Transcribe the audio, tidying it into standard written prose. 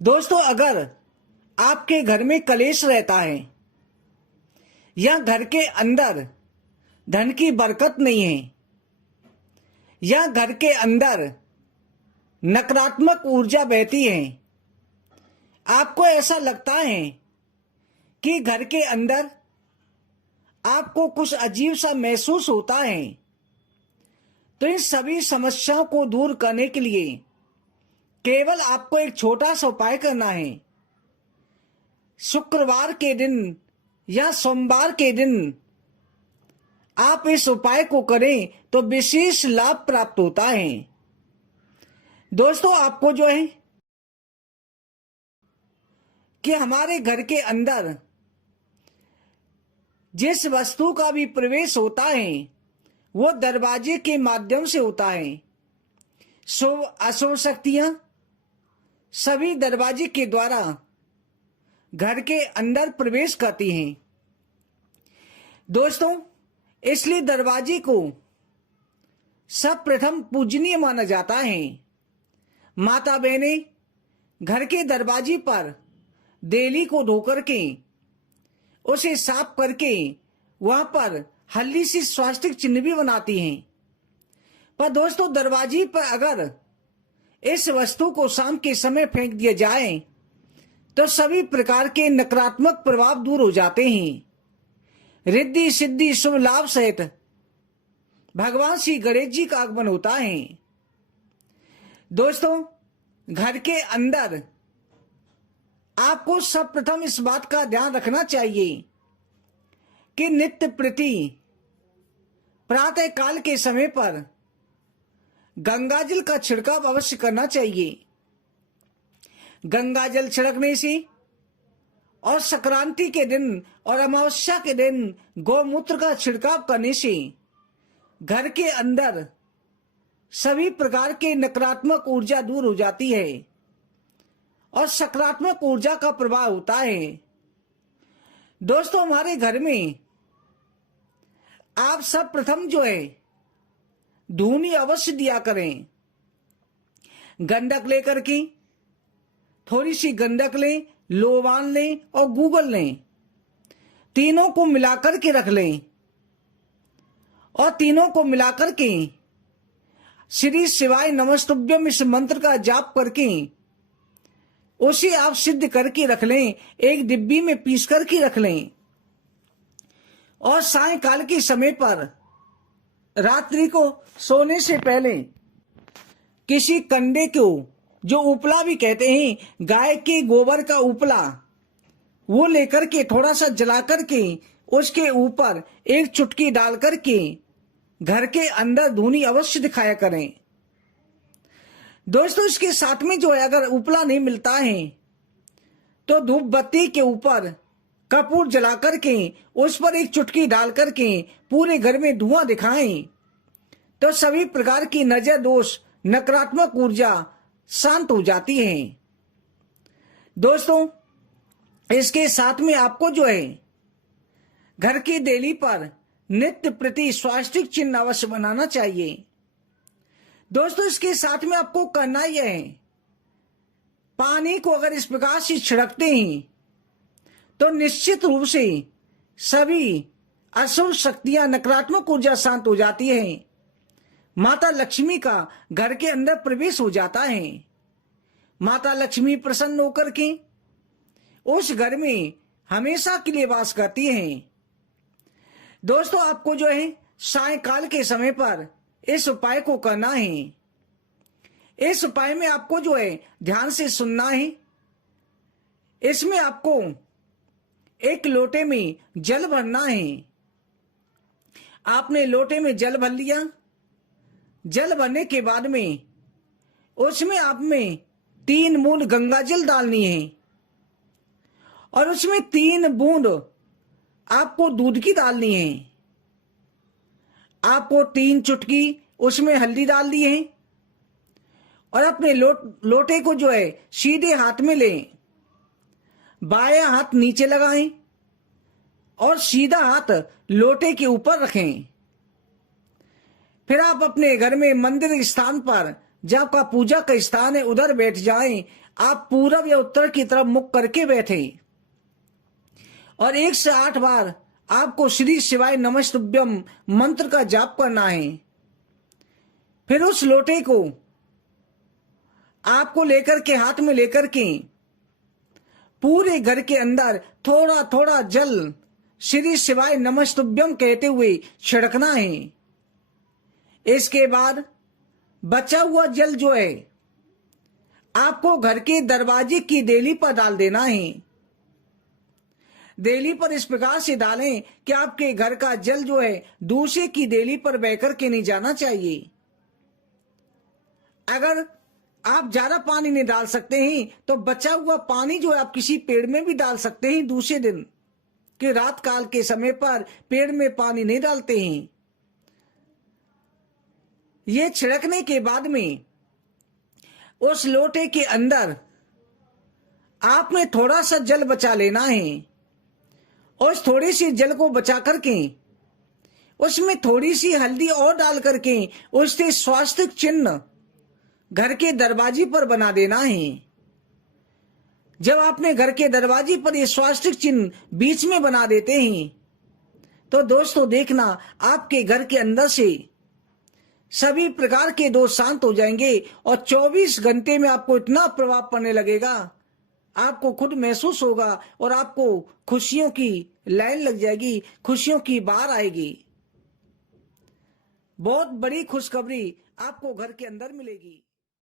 दोस्तों, अगर आपके घर में कलेश रहता है या घर के अंदर धन की बरकत नहीं है या घर के अंदर नकारात्मक ऊर्जा बहती है, आपको ऐसा लगता है कि घर के अंदर आपको कुछ अजीब सा महसूस होता है, तो इन सभी समस्याओं को दूर करने के लिए केवल आपको एक छोटा सा उपाय करना है। शुक्रवार के दिन या सोमवार के दिन आप इस उपाय को करें तो विशेष लाभ प्राप्त होता है। दोस्तों, आपको जो है कि हमारे घर के अंदर जिस वस्तु का भी प्रवेश होता है वो दरवाजे के माध्यम से होता है। शुभ अशुभ शक्तियां सभी दरवाजे के द्वारा घर के अंदर प्रवेश करती हैं। दोस्तों, इसलिए दरवाजे को सर्वप्रथम पूजनीय माना जाता है। माता बहनें घर के दरवाजे पर देली को धोकर के उसे साफ करके वहां पर हल्दी सी स्वास्तिक चिन्ह भी बनाती हैं। पर दोस्तों, दरवाजे पर अगर इस वस्तु को शाम के समय फेंक दिया जाए तो सभी प्रकार के नकारात्मक प्रभाव दूर हो जाते हैं। रिद्धि सिद्धि शुभ लाभ सहित भगवान श्री गणेश जी का आगमन होता है। दोस्तों, घर के अंदर आपको सर्वप्रथम इस बात का ध्यान रखना चाहिए कि नित्य प्रति प्रातः काल के समय पर गंगा जल का छिड़काव अवश्य करना चाहिए। गंगा जल छिड़कने से और संक्रांति के दिन और अमावस्या के दिन गौमूत्र का छिड़काव करने से घर के अंदर सभी प्रकार के नकारात्मक ऊर्जा दूर हो जाती है और सकारात्मक ऊर्जा का प्रभाव होता है। दोस्तों, हमारे घर में आप सब प्रथम जो है धूनी अवश्य दिया करें। गंधक लेकर के थोड़ी सी गंधक लें, लोबान लें और गूगल लें, तीनों को मिलाकर के रख लें और तीनों को मिलाकर के श्री शिवाय नमस्तुभ्यम इस मंत्र का जाप करके उसे आप सिद्ध करके रख लें। एक डिब्बी में पीस करके रख लें और सायंकाल के समय पर रात्रि को सोने से पहले किसी कंडे को, जो उपला भी कहते हैं, गाय के गोबर का उपला, वो लेकर के थोड़ा सा जला करके उसके ऊपर एक चुटकी डाल करके घर के अंदर धूनी अवश्य दिखाया करें। दोस्तों, इसके साथ में जो है अगर उपला नहीं मिलता है तो धूप बत्ती के ऊपर कपूर जला करके उस पर एक चुटकी डाल करके पूरे घर में धुआं दिखाएं तो सभी प्रकार की नजर दोष नकारात्मक ऊर्जा शांत हो जाती है। दोस्तों, इसके साथ में आपको जो है घर की देली पर नित्य प्रति स्वास्तिक चिन्ह अवश्य बनाना चाहिए। दोस्तों, इसके साथ में आपको करना यह है, पानी को अगर इस प्रकार से छिड़कते हैं तो निश्चित रूप से सभी अशुभ शक्तियां नकारात्मक ऊर्जा शांत हो जाती है। माता लक्ष्मी का घर के अंदर प्रवेश हो जाता है। माता लक्ष्मी प्रसन्न होकर के उस घर में हमेशा के लिए वास करती हैं। दोस्तों, आपको जो है सायंकाल के समय पर इस उपाय को करना है। इस उपाय में आपको जो है ध्यान से सुनना है। इसमें आपको एक लोटे में जल भरना है। आपने लोटे में जल भर लिया। जल भरने के बाद में उसमें आप में 3 बूंद गंगा जल डालनी है और उसमें 3 बूंद आपको दूध की डालनी है। आपको 3 चुटकी उसमें हल्दी डाल दी है और अपने लोटे को जो है सीधे हाथ में लें, बायां हाथ नीचे लगाएं और सीधा हाथ लोटे के ऊपर रखें। फिर आप अपने घर में मंदिर स्थान पर, जहाँ का पूजा का स्थान है, उधर बैठ जाएं। आप पूरब या उत्तर की तरफ मुख करके बैठे और 1 से 8 बार आपको श्री शिवाय नमस्तुभ्यम मंत्र का जाप करना है। फिर उस लोटे को आपको लेकर के हाथ में लेकर के पूरे घर के अंदर थोड़ा थोड़ा जल श्री शिवाय नमस्तुभ्यम कहते हुए छिड़कना है। इसके बाद बचा हुआ जल जो है आपको घर के दरवाजे की देली पर डाल देना है। देली पर इस प्रकार से डालें कि आपके घर का जल जो है दूसरे की देली पर बह करके नहीं जाना चाहिए। अगर आप ज्यादा पानी नहीं डाल सकते हैं तो बचा हुआ पानी जो है आप किसी पेड़ में भी डाल सकते हैं दूसरे दिन, कि रात काल के समय पर पेड़ में पानी नहीं डालते हैं। ये छिड़कने के बाद में उस लोटे के अंदर आपने थोड़ा सा जल बचा लेना है और उस थोड़ी सी जल को बचा करके उसमें थोड़ी सी हल्दी और डाल करके उससे स्वास्तिक चिन्ह घर के दरवाजे पर बना देना है। जब आपने घर के दरवाजे पर ये स्वास्तिक चिन्ह बीच में बना देते हैं तो दोस्तों देखना आपके घर के अंदर से सभी प्रकार के दोष शांत हो जाएंगे और 24 घंटे में आपको इतना प्रभाव पड़ने लगेगा, आपको खुद महसूस होगा और आपको खुशियों की लाइन लग जाएगी, खुशियों की बाढ़ आएगी। बहुत बड़ी खुशखबरी आपको घर के अंदर मिलेगी।